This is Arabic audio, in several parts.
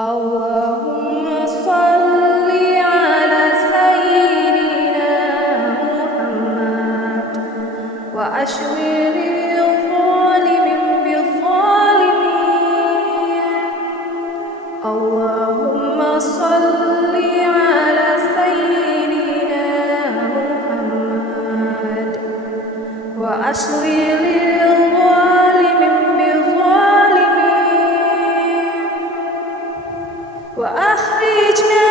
اللهم صل على سيدنا محمد وأشمل الظالم بالظالمين. اللهم صل على سيدنا محمد وأشمل الظالم بالظالمين وأخرجنا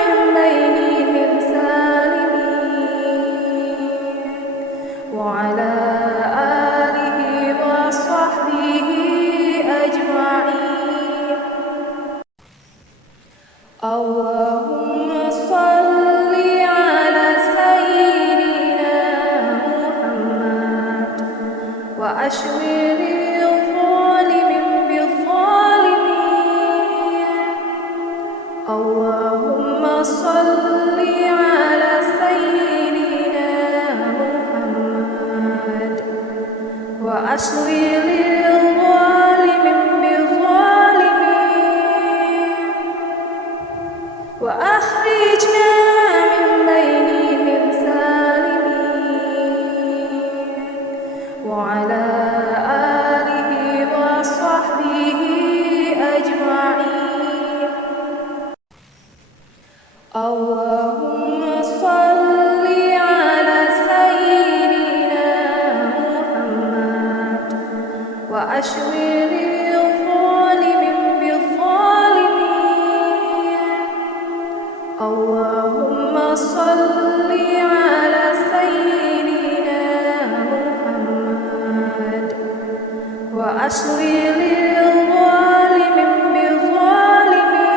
من بينهم سالمين. وعلى آله وصحبه أجمعين. اللهم صل على سيدنا محمد وأشمل الظالم بالظالمين. اللهم صل على سيدنا محمد وأشمل الظالم بالظالمين وأخرجنا من بينهم سالمين. وعلى آله وصحبه أجمعين. اللهم صل على سيدنا محمد وأشمل الظالم بالظالمين. اللهم صل على سيدنا محمد وأشمل الظالم بالظالمين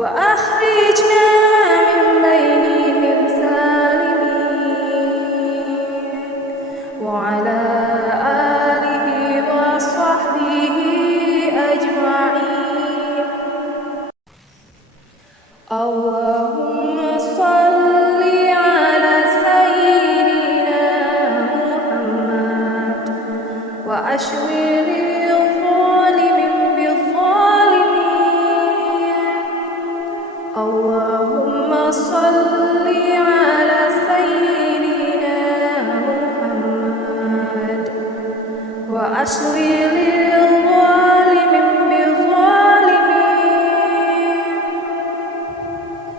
وأخرجنا من بينهم سالمين. وعلى آله وصحبه أجمعين. اللهم صل على سيدنا محمد وأشمل الظالم بالظالمين. اللهم صل على سيدنا محمد وأشمل الظالم بالظالمين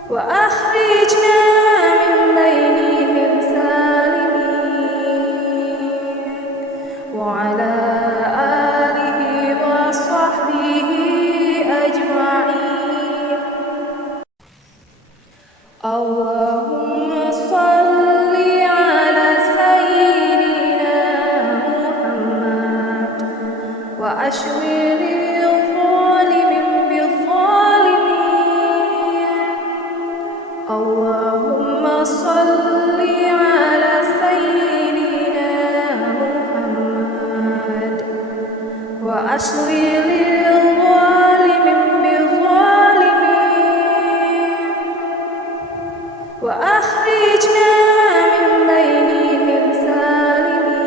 وأخرجنا من بينهم سالمين. وعلى آله وصحبه أجمعين. اللهم صل على سيدنا محمد وأشمل الظالم بالظالمين. اللهم صل على سيدنا محمد وأشمل الظالم بالظالمين وأخرجنا من بينهم سالمين.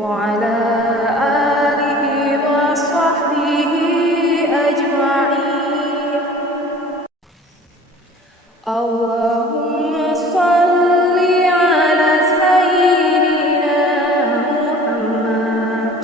وعلى آله وصحبه أجمعين. اللهم صل على سيدنا محمد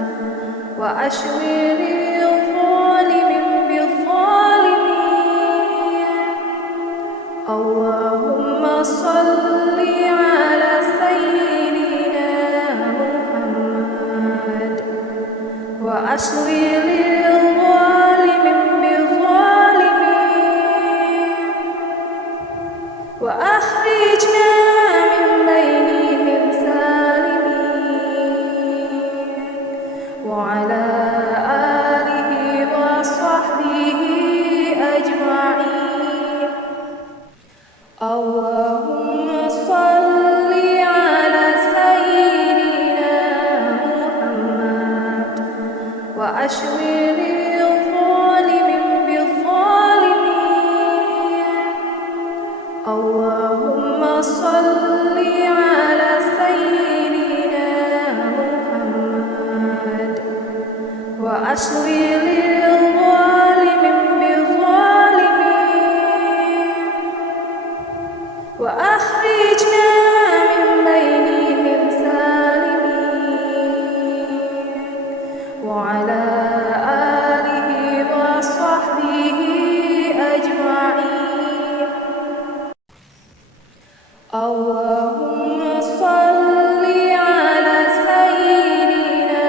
اللهم صل على سيدنا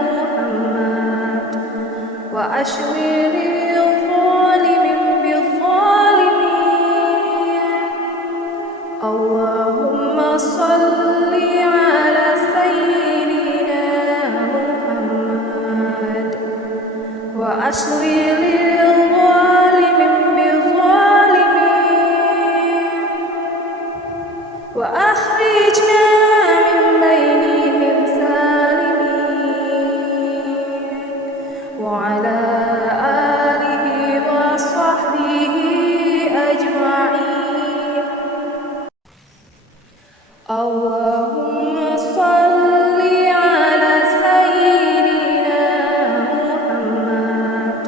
محمد وأشغل الظالم بالظالمين. اللهم صل على سيدنا محمد وأشغل الظالم بالظالمين وأخرجنا من بينهم سالمين. وعلى آله وصحبه أجمعين. اللهم صل على سيدنا محمد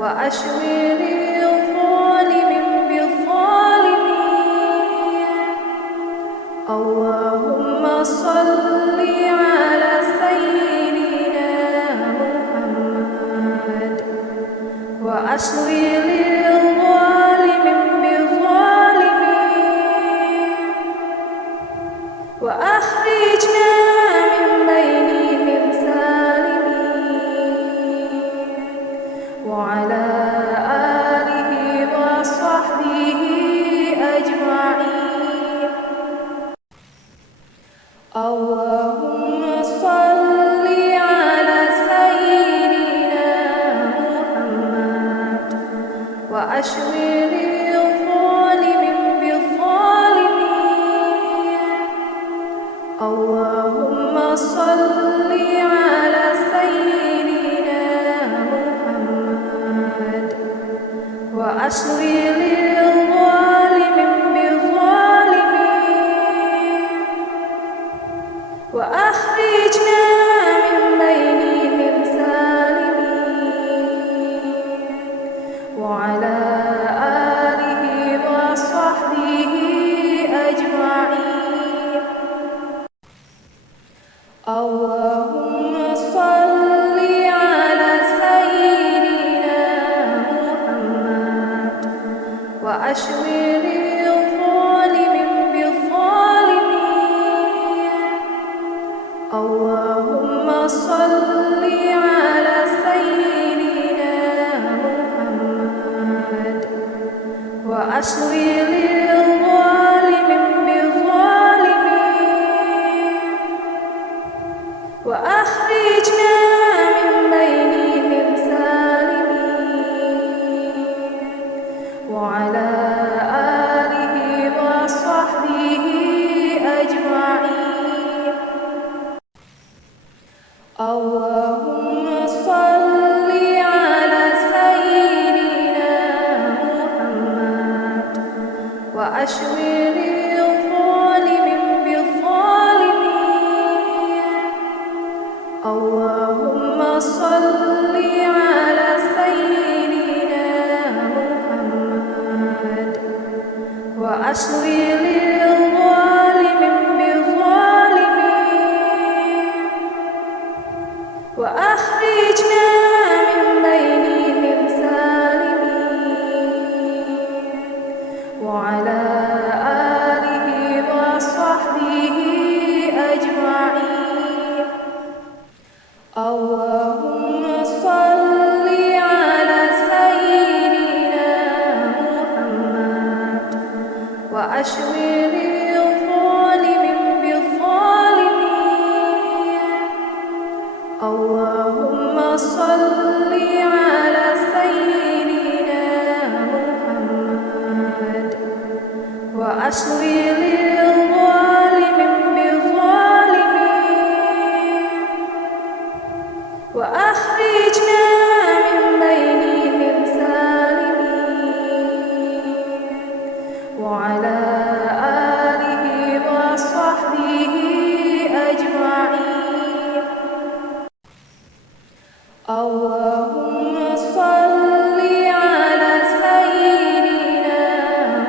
وأشغل الظالم بالظالمين. اللهم صل على سيدنا محمد وأشغل الظالم بالظالمين وأخرجنا من بينهم سالمين. وعلى آله وصحبه أجمعين. اللهم صل على سيدنا محمد وأشغل الظالم بالظالمين. اللهم صل على سيدنا محمد وأشغل الظالم بالظالمين وأخرجنا من بينهم سالمين. وعلى آله وصحبه أجمعين. اللهم صل على سيدنا محمد وأشغل الظالم بالظالمين. اللهم صل على سيدنا محمد وأشغل الظالم بالظالمين وأخرجنا من بينهم سالمين. وعلى آله وصحبه أجمعين. اللهم صل على سيدنا محمد وأشغل الظالم بالظالمين. اللهم صل على سيدنا محمد وأشغل الظالم بالظالمين وأخرجنا من بينهم سالمين. وعلى آله وصحبه أجمعين. اللهم صل على سيدنا محمد وأشغل الظالم بالظالمين. اللهم صل على سيدنا محمد وأشغل الظالم بالظالمين وأخرجنا من بينهم سالمين. وعلى آله وصحبه أجمعين. اللهم صل على سيدنا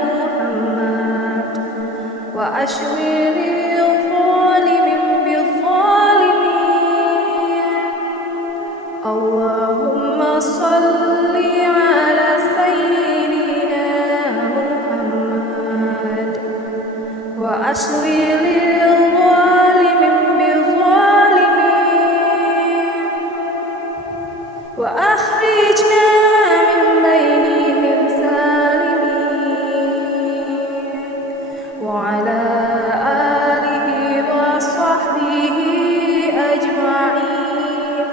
محمد وأشغل الظالم بالظالمين. اللهم صل على سيدنا محمد وأشغل وأشوي للظالم بالظالمين وأخرجنا من بينهم سالمين وعلى آله وصحبه أجمعين.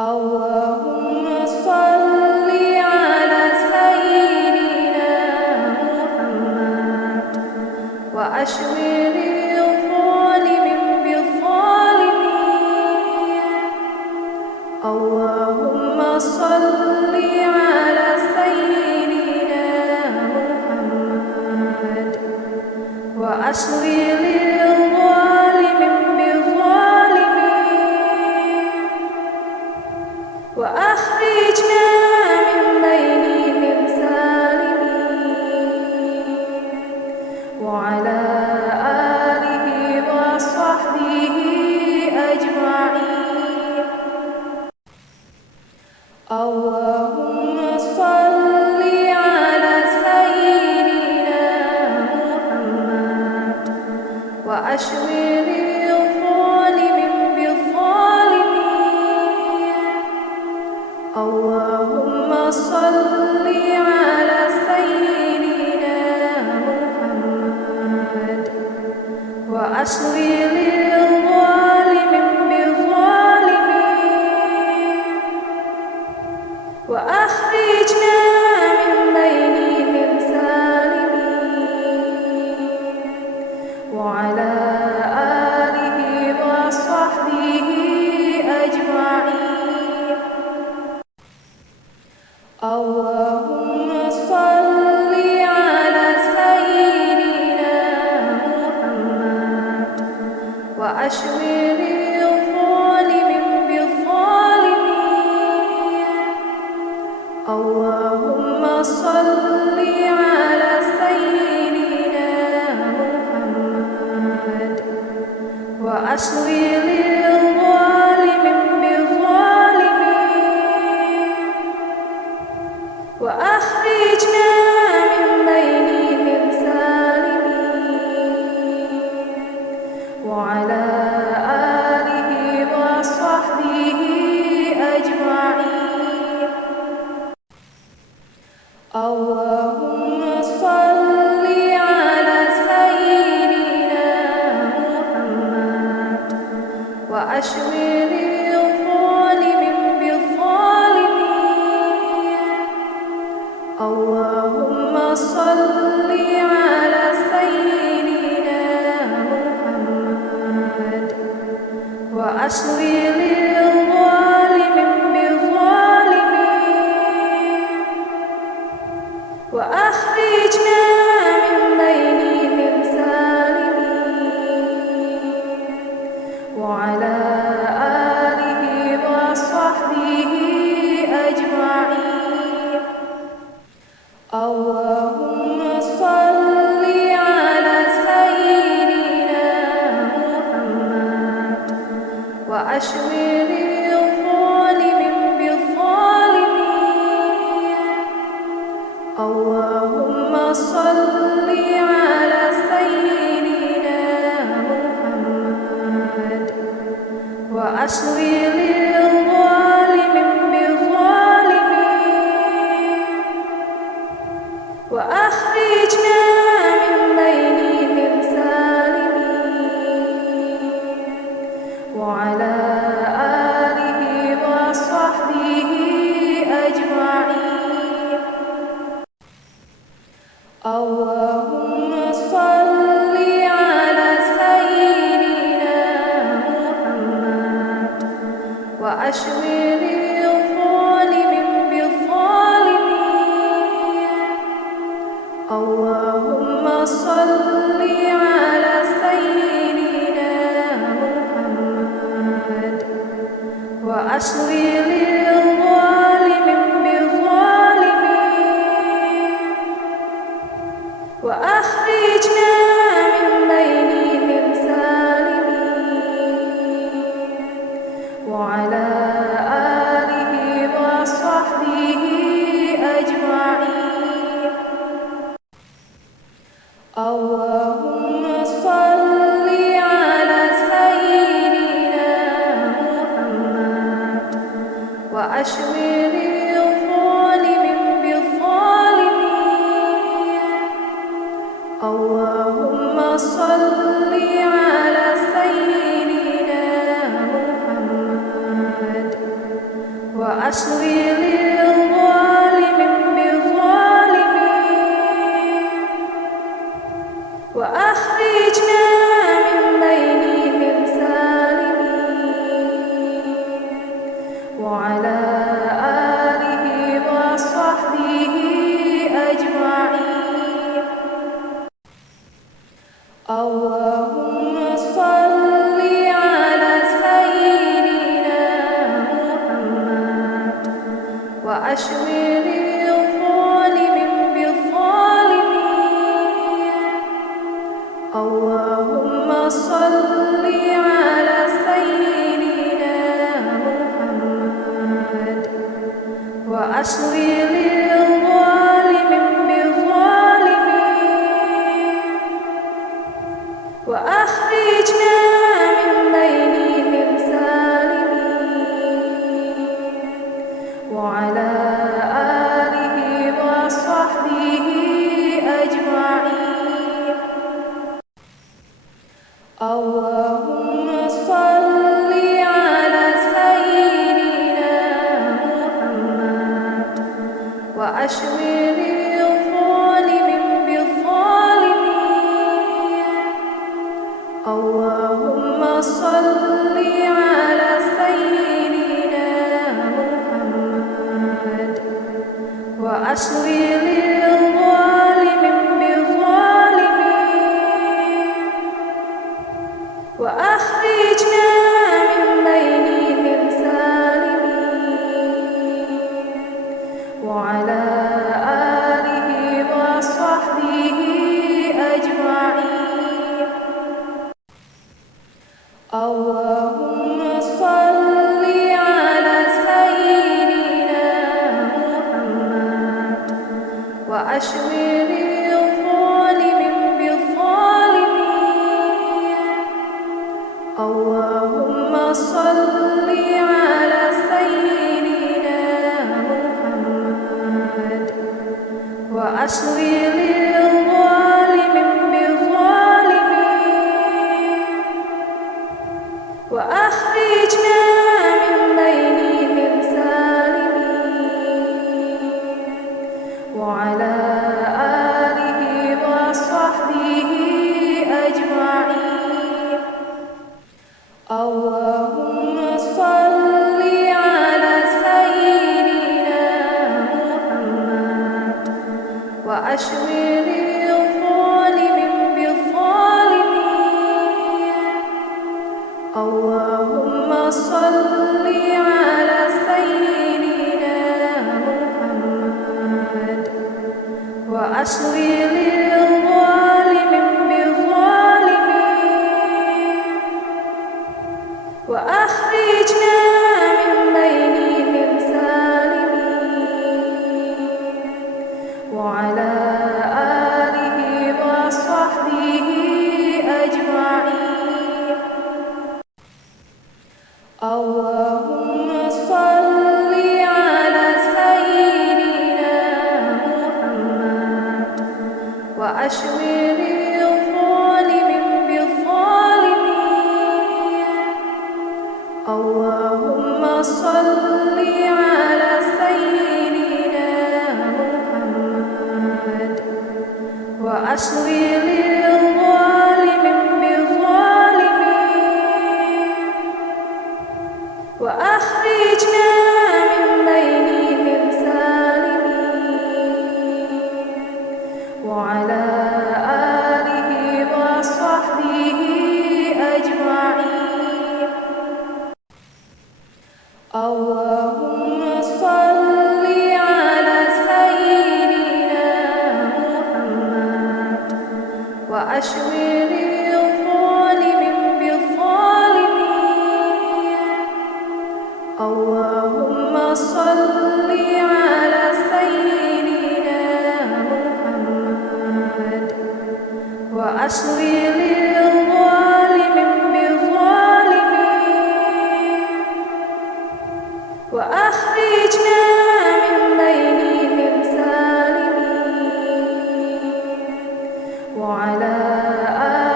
اللهم صل على سيدنا محمد وأشوي للظالم بالظالمين. اللهم صل على سيدنا محمد وأشوي للظالم بالظالمين وأخرجنا من بينهم سالمين وعلى آله وصحبه أجمعين. اللهم صل على سيدنا محمد وأشوي للظالم بالظالمين. اللهم صل على سيدنا محمد وأشوي للظالم بالظالمين وأخرجنا من بينهم سالمين وعلى آله وصحبه أجمعين. اللهم صل على سيدنا محمد وأشوي للظالم بالظالمين. اللهم صل على سيدنا محمد وأشوي للظالم بالظالمين وأخرجنا من بينهم سالمين وعلى آله وصحبه أجمعين. اللهم صل على سيدنا محمد وأشوي للظالم بالظالمين. اللهم صل على سيدنا محمد وأشوي للظالم بالظالمين وأخرجنا من بينهم سالمين وعلى آله وصحبه أجمعين. اللهم صل على سيدنا محمد وأشوي للظالم بالظالمين. اللهم صل على سيدنا محمد وأشوي للظالم بالظالمين وأخرجنا من بينهم سالمين وعلى آله وصحبه أجمعين. اللهم صل على سيدنا محمد وأشوي للظالم بالظالمين. اللهم صل على سيدنا محمد وأشوي للظالم بالظالمين وأخرجنا من بينهم سالمين وعلى آله وصحبه أجمعين. اللهم صل على سيدنا محمد وأشمل الظالم بالظالمين. اللهم صل على سيدنا محمد وأشمل الظالم بالظالمين وأخرجنا من بينهم سالمين. وعلى آله وصحبه أجمعين. اللهم صل على سيدنا محمد وأشمل الظالم بالظالمين. اللهم صل على سيدنا محمد وأشمل الظالم بالظالمين وأخرجنا من بينهم سالمين. وعلى آله وصحبه أجمعين. اللهم صل على سيدنا محمد وأشمل الظالم بالظالمين. اللهم صل على سيدنا محمد وأشمل الظالم بالظالمين وأخرجنا من بينهم سالمين. وعلى آله وصحبه أجمعين. اللهم صل على سيدنا محمد وأشمل الظالم بالظالمين. اللهم صل على سيدنا محمد وأشمل الظالم بالظالمين وأخرجنا من بينهم سالمين. وعلى آله وصحبه أجمعين. اللهم صل على سيدنا محمد وأشمل الظالم بالظالمين. اللهم صل على سيدنا محمد وأشمل الظالم بالظالمين وأخرجنا من بينهم سالمين. وعلى آله وصحبه أجمعين. اللهم صل على سيدنا محمد وأشمل الظالم بالظالمين. اللهم صل على سيدنا محمد وأشمل الظالم بالظالمين وأخرجنا من بينهم سالمين. وعلى آله وصحبه أجمعين. اللهم صل على سيدنا محمد وأشمل الظالم بالظالمين. اللهم صل على سيدنا محمد وأشغل الظالم بالظالمين وأخرجنا من بينهم سالمين وعلى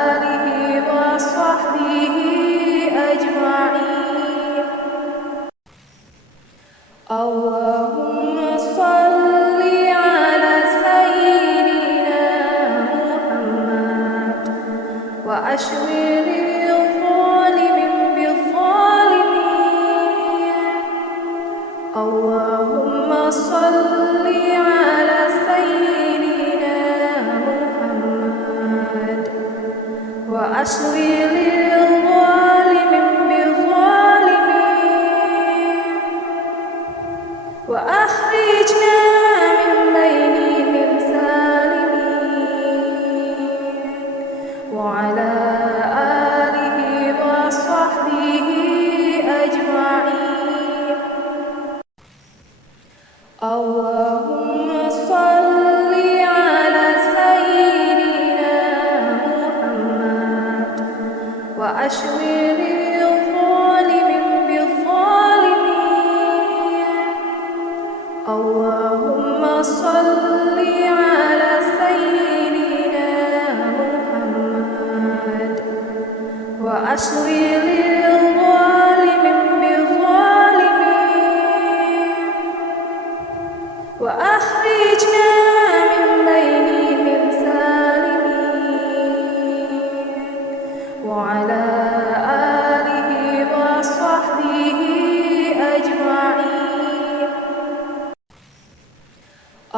آله وصحبه أجمعين. اللهم صل على سيدنا محمد وأشغل الظالم بالظالمين. اللهم صل على سيدنا محمد وأشغل الظالم بالظالمين وأخرجنا من بينهم سالمين وعلى آله وصحبه أجمعين. اللهم صل على سيدنا محمد وأشغل الظالم بالظالمين. اللهم صل على سيدنا محمد وأشغل الظالم بالظالمين وأخرجنا من بينهم سالمين وعلى آله وصحبه أجمعين.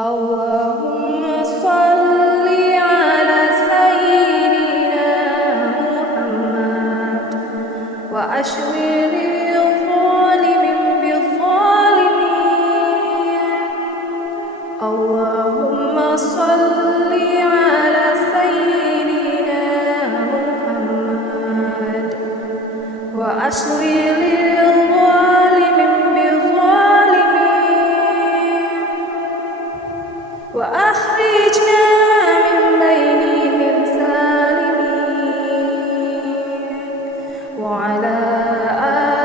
اللهم صل على سيدنا محمد وأشغل الظالم بالظالمين. اللهم صل على سيدنا محمد وأشغل الظالم بالظالمين وأخرجنا من بينهم سالمين وعلى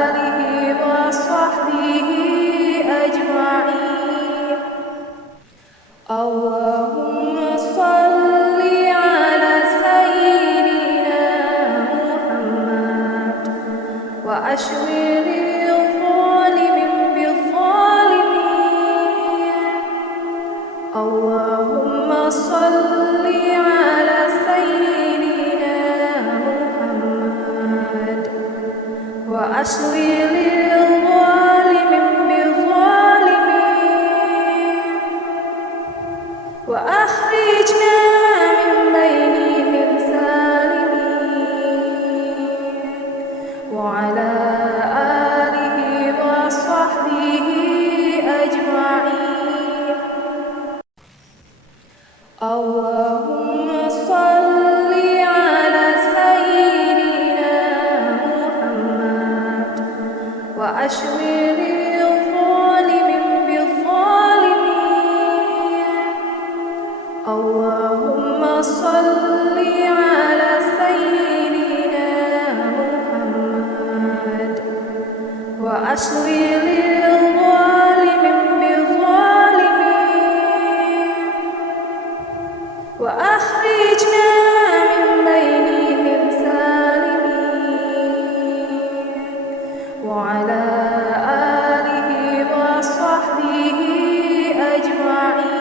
آله وصحبه أجمعين. اللهم صل على سيدنا محمد وأشغل الظالم بالظالمين. اللهم صل على سيدنا محمد وأشغل الظالم بالظالمين وأخرجنا من بينهم سالمين وعلى آله وصحبه أجمعين. اللهم صل على سيدنا محمد وأشغل الظالم بالظالمين. اللهم صل على سيدنا محمد وأشغل الظالم بالظالمين وأخرجنا من بينهم سالمين وعلى آله وصحبه أجمعين.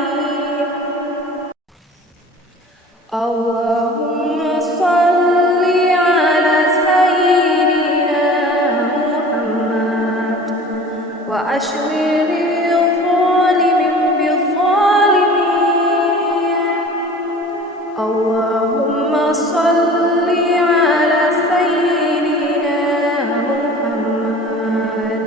اللهم صل على سيدنا محمد وأشغل الظالم بالظالمين. اللهم صل على سيدنا محمد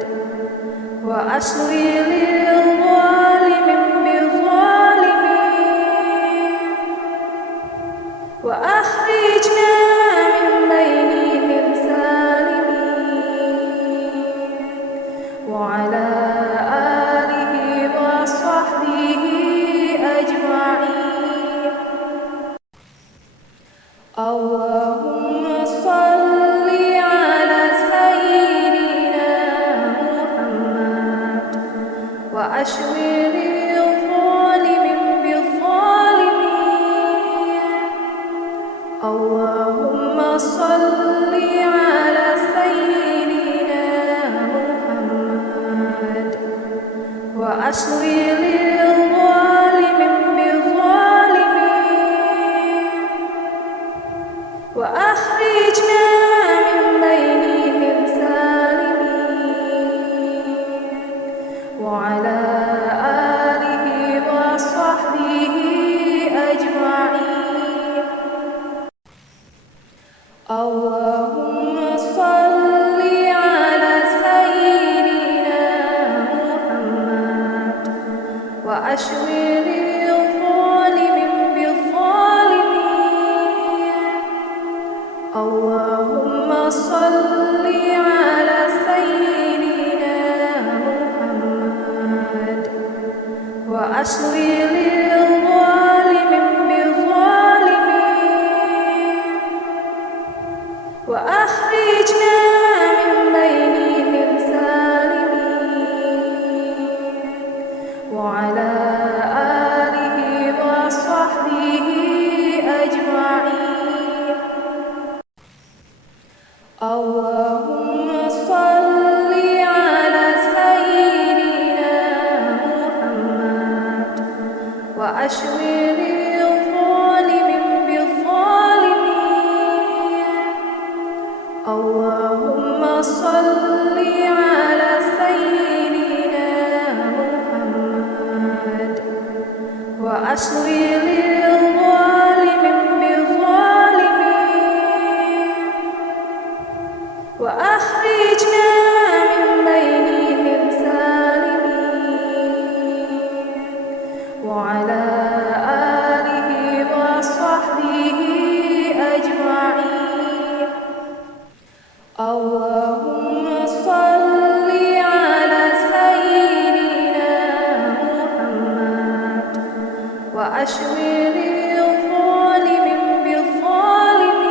وأشغل الظالم بالظالمين وأخرجنا من بينهم سالمين وعلى آله وصحبه أجمعين. اللهم صل على سيدنا محمد وأشغل الظالم بالظالمين. اللهم صل على سيدنا محمد وأشغل الظالم بالظالمين وأخرجنا من بينهم سالمين. وعلى آله وصحبه أجمعين. اللهم صل على سيدنا محمد وأشغل الظالم بالظالمين. اللهم صل على سيدنا محمد وأشغل الظالم بالظالمين وأخرجنا من بينهم سالمين. وعلى آله وصحبه أجمعين. اللهم صل على سيدنا محمد وأشغل الظالم بالظالمين. اللهم صل على سيدنا محمد وأشغل الظالم بالظالمين وأخرجنا من بينهم سالمين. وعلى آله وصحبه أجمعين. اللهم صل على سيدنا محمد وأشغل الظالم بالظالمين.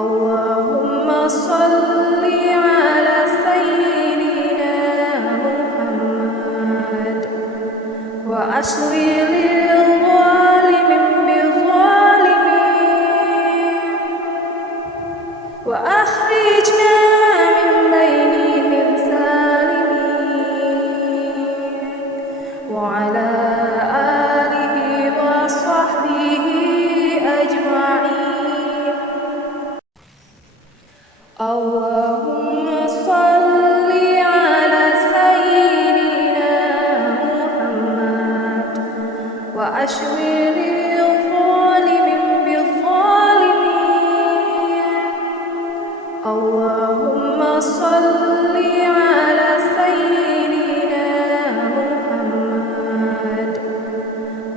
اللهم صل على سيدنا محمد وأشغل الظالم بالظالمين وأخرجنا من بينهم سالمين. وعلى آله وصحبه أجمعين. اللهم صل على سيدنا محمد وأشغل الظالم بالظالمين. اللهم صل على سيدنا محمد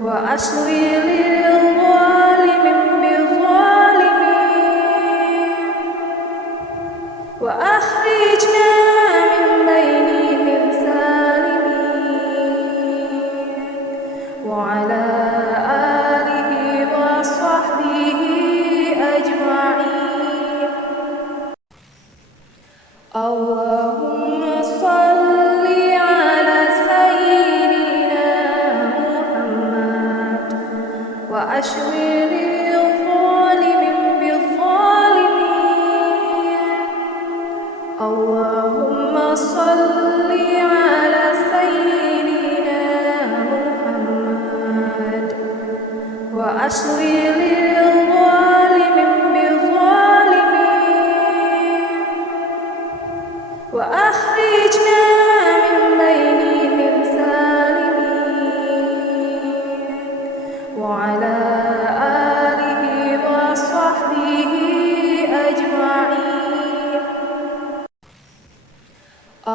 وأشغل الظالم بالظالمين وأخرجنا من بينهم سالمين. وعلى آله وصحبه أجمعين. اللهم صل على سيدنا محمد وأشغل الظالم بالظالمين. اللهم صل على سيدنا محمد وأشغل الظالم بالظالمين وأخرجنا من بينهم سالمين. وعلى آله وصحبه أجمعين.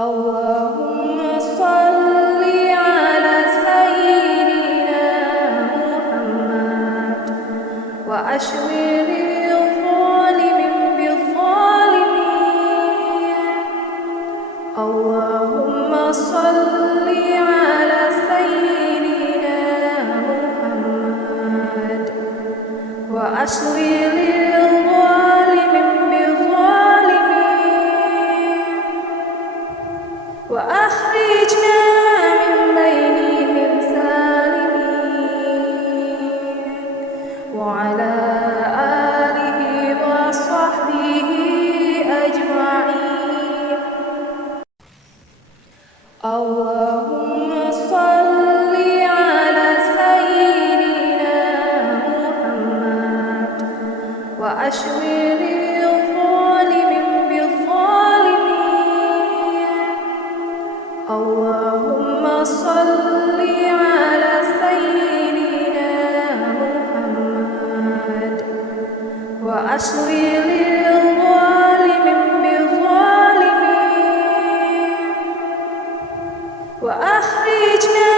اللهم صل على سيدنا محمد وأشغل الظالم بالظالمين. اللهم صل على سيدنا محمد وأشر للظالم بالظالمين وأخرجنا من بينهم سالمين وعلى آله وصحبه أجمعين. اللهم صل على سيدنا محمد وأشر الظالم بالظالمين. اللهم صل على سيدنا محمد وأشر الظالم بالظالمين وأخرجنا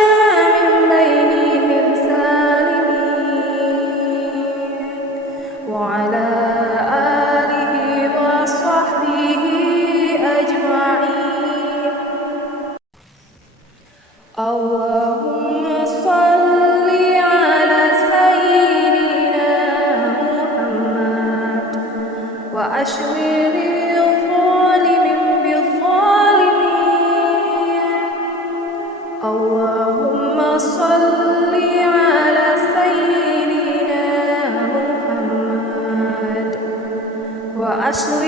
من بينهم سالمين وعلى آله وصحبه أجمعين. اللهم صل على سيدنا محمد وأشر الظالم بالظالمين. اللهم صل على سيدنا محمد وأشر